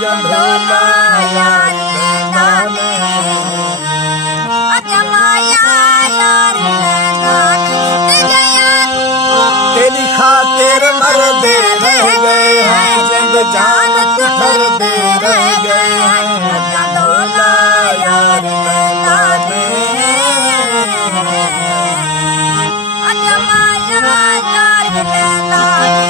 ढोला यार दाने अजमाया यार दाने तेरी खातिर मरदे रह गए हैं जिंद जान ठर दे रह गए हैं ढोला यार दाने अजमाया यार दाने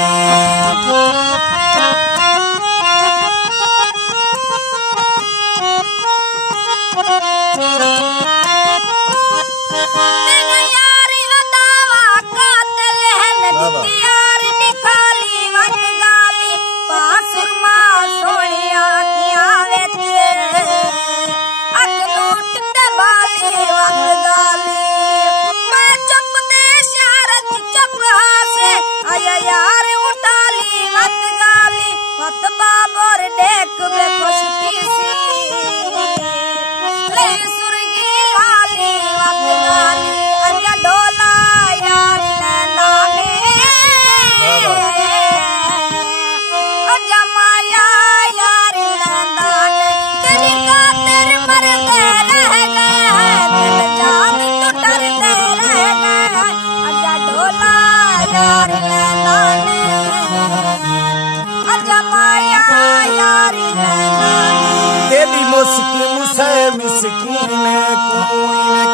मिस्कीन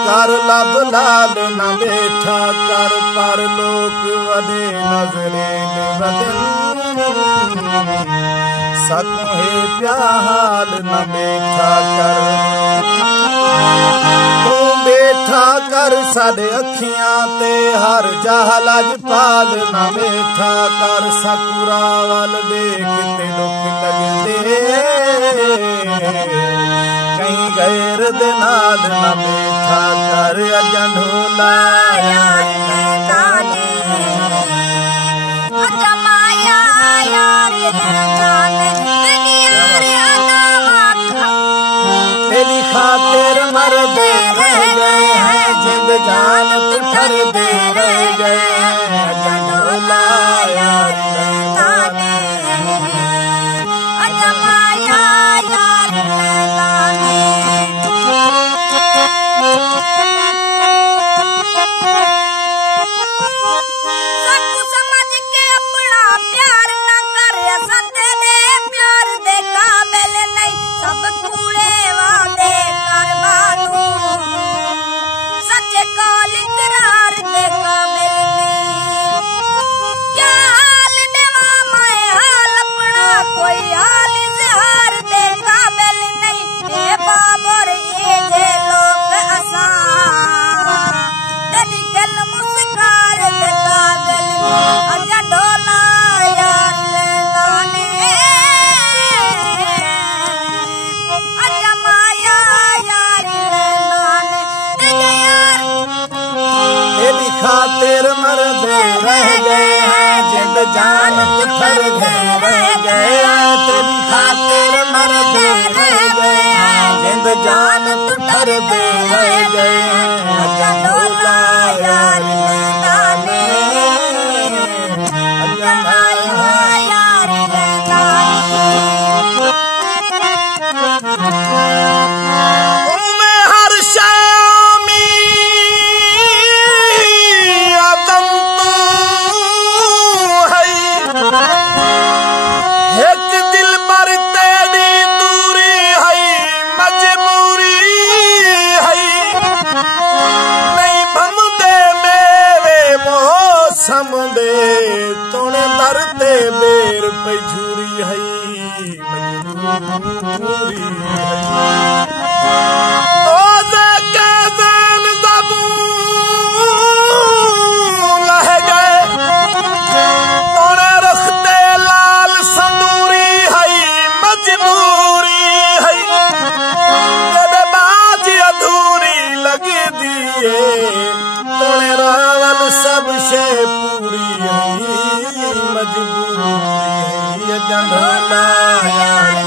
कर लब लाल न बैठा कर पर लोक वधे नजरे वदन सके प्याल न बैठा कर तू बैठा कर साडे अखियां ते हर जहल पाल न बैठा कर सकुरा वाल देख ते दुख लगदे कहीं गैर दे नाल न बैठा कर ढोला यार दाने अजमाया यार दाने तेरी खातिर मरदे रह गए हैं जिंद जान ठर दे रह गए हैं ढोला यार दाने अजमाया यार दाने खातिर मरदे रह गए हैं जिंद जान ठर दे रह गए तेरी खातिर मरदे रह गए हैं जिंद जान ठर दे रह गए हैं ढोला यार दाने अजमाया यार दाने समदे तोने दरते बेर पे झूरी है मजबूरी है ओ के जान दबू लह गए तोने रखते लाल संदूरी है मजबूरी है तेरे बाज अधूरी लगी दिए तोने रावल सब से पूरी मजबूरी है ढोला यार